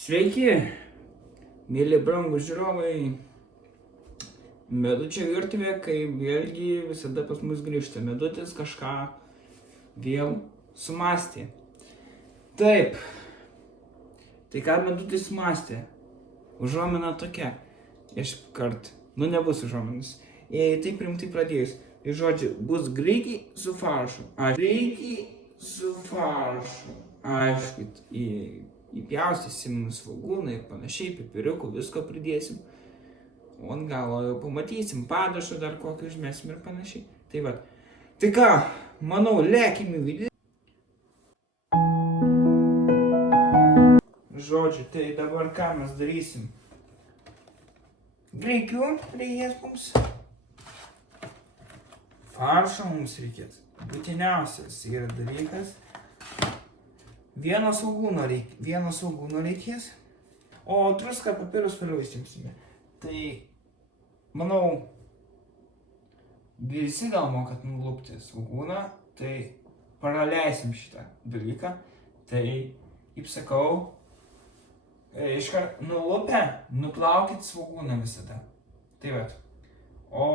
Sveiki, mėly brangūs žiūrovai. Medučio virtuvė, kaip vėlgi visada pas mus grįžta. Medutis kažką vėl sumastė. Taip. Tai ką Medutis sumastė? Užuomina tokia. Iškart. Nebus užuominas. Taip rimtai pradėjus. Tai žodžiu, bus graikiai su faršu. Graikiai su faršu. Aišku, įpjaustysim svogūną ir panašiai, pipiriukų, visko pridėsim. O ant galo jau pamatysim, padažą dar kokį užmesim ir panašiai. Tai va. Tai ką, manau, lėkim į vidų. Žodžiu, tai dabar ką mes darysim? Graikių reikės mums. Faršo mums reikės. Būtiniausias yra dalykas. Vieno svogūno reikės. O druską papirus vėliau įsimsime. Tai, manau, visi gal mokat nulupti svogūną, tai praleisim šitą dalyką. Tai, kaip sakau, iškart nulupę, nuplaukit svogūną visada. Tai vat. O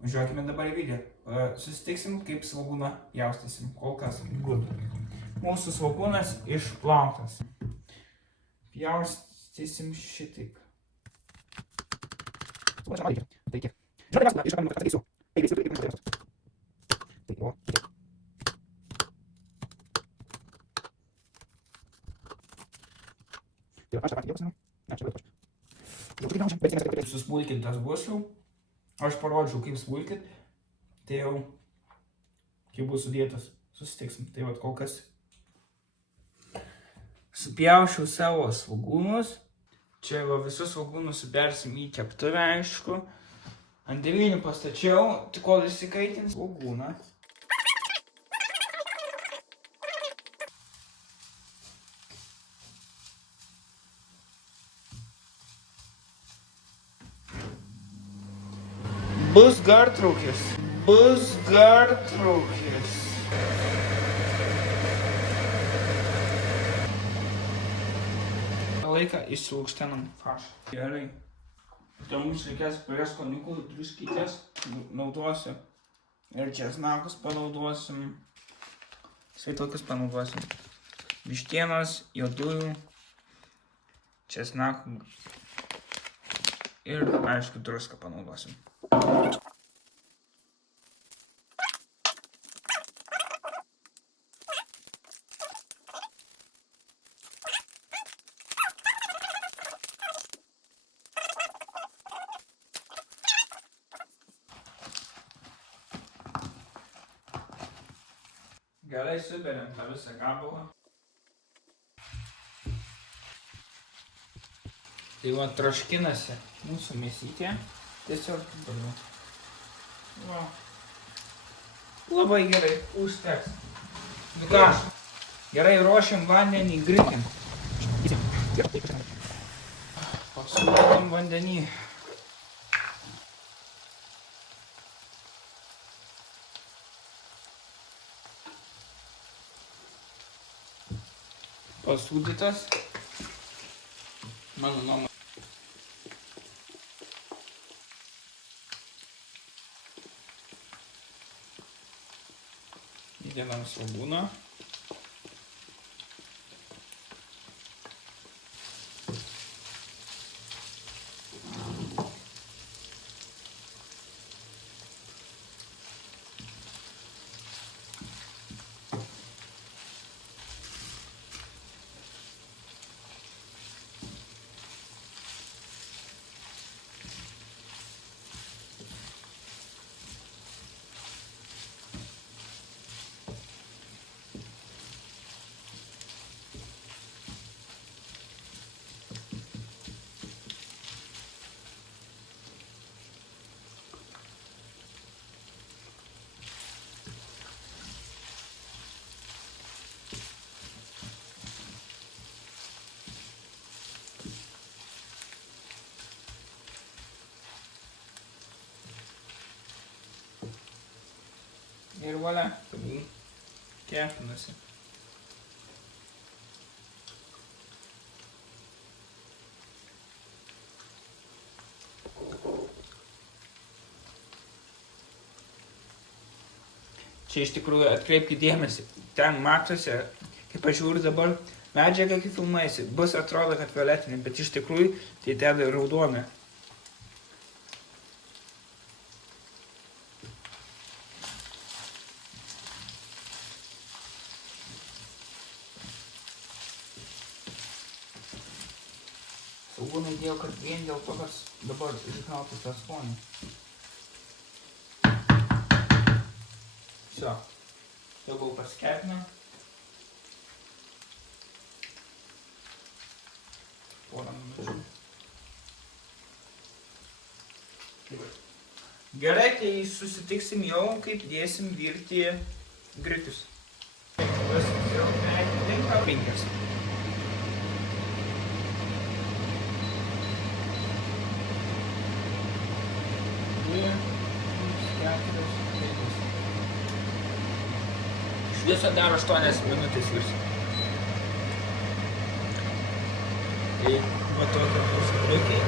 važiuokime dabar į video. Susitiksim, kaip svogūną jaustysim. Kol kas. Good. Mūsų svogūnas išplauktas. Pjaustysim šitaip. Tai tiek. Žinot, mes iškart atsakysiu. Eilės ir iškart. Tai o. Tai aš tą patį jauksime. Susmulkintas bus jau. Aš parodžiau, kaip smulkint. Tai jau, kai bus sudėtas, susitiksim. Tai vat kol kas. Supjaušiau savo svogūnus. Čia va visus svogūnus subersim į keptuvę, aišku. Ant 9 pastačiau, tik kol įsikaitins svogūną. Bus gartraukis. Laiką išsilukštenam faršą. Gerai. Tai mums reikės prieskoniukų, druskytės naudosiu. Ir česnakus panaudosim. Visai tokius panaudosim. Vištienos, juodųjų, česnakų. Ir, aišku, druską panaudosim. Gerai suberiam tą visą gabalą. Tai va troškinasi mūsų mėsytė. Tiesiog dabar. Va. Labai gerai, užteks. Nu ką, gerai ruošiam vandenį, grikim. Pasūdėm vandenį. Pasūdytas. Mano nuomonė. Įdėdam svogūną. Ir voilà, tegul kepinasi. Čia iš tikrųjų atkreipkite dėmesį. Ten matosi, kaip aš žiūriu dabar, medžiaga, kai filmuojasi, bus atrodo, kad violetinė, bet iš tikrųjų tai ten raudona. Saugūnai dėjau, kad vien dėl to, kad dabar žinautų tą skonį. Все. Jau buvau paskepinę. Porą minučių. Gerai, tai susitiksim jau, kaip dėsim virti grikius. Viskas jau tinka 5. Iš viso dar 8 minutės virsi. Tai va tokia pusbriukiai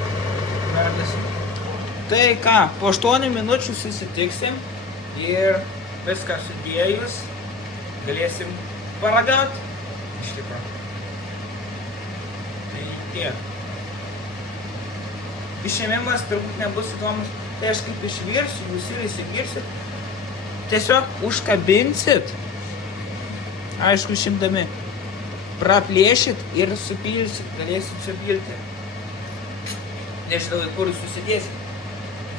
verdasi. Tai ką, po 8 minučių susitiksim ir viską sudėjus galėsim paragauti iš tikrųjų. Tai tiek. Išėmimas turbūt nebus įdomus. Tai aš kaip išvirsiu, jūs ir įsigirsit. Tiesiog užkabinsit. Aišku, šimdami. Praplėšit ir supilsit. Galėsit supilti. Nežinau, kur jūs susidėsit.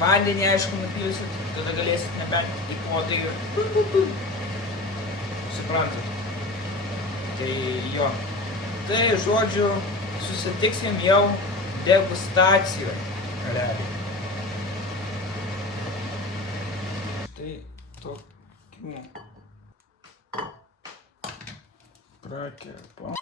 Vandenį, aišku, nupilsit. Tada galėsit nebent į puodą ir... Suprantat. Tai jo. Tai, žodžiu, susitiksim jau degustacijoje. Realiai. Tai tokių prakepa.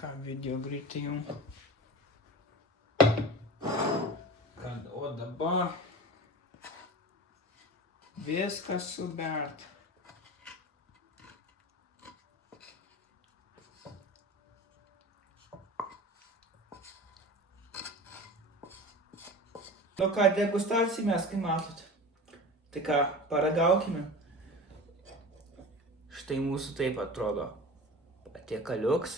Ką video greitai jau. Kad o dabar viskas suberta. Nu ką, degustaciją mes, kai matot. Tai ką, paragaukime. Štai mūsų taip atrodo patiekaliuks.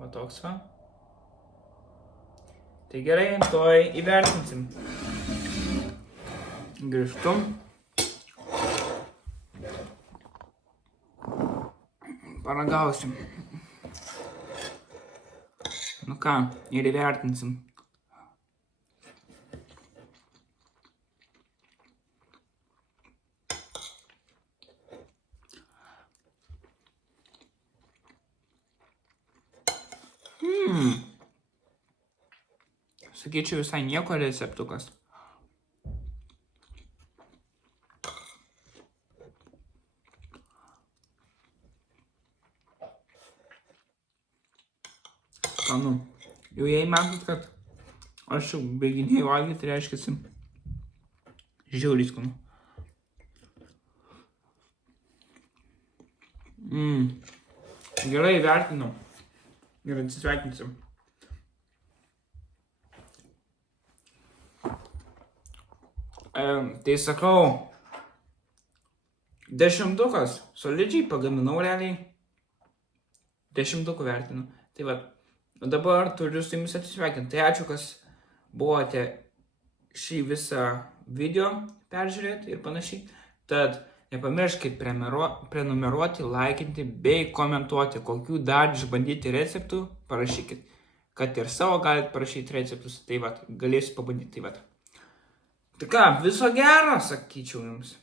Va toks va. Tai gerai, toj įvertinsim. Grįžtum. Paragausim. Nu ką, ir įvertinsim. Sakyčiau, visai nieko receptukas. Skanu. Jau jei matot, kad aš jau baiginėjau valgyti, tai reiškiasi žiauriai skanu. Gerai vertinau. Ir atsisveikinsim. Tai sakau, 10, solidžiai pagaminau realiai, 10 vertinu. Tai va, dabar turiu su jumis atsisveikinti. Tai ačiū, kas buvote šį visą video peržiūrėti ir panašiai. Tad nepamirškit prenumeruoti, laikinti bei komentuoti, kokių dar išbandyti receptų parašykit. Kad ir savo galit parašyti receptus, tai va, galėsiu pabandyti, tai va. Tai ką, viso gero, sakyčiau jums.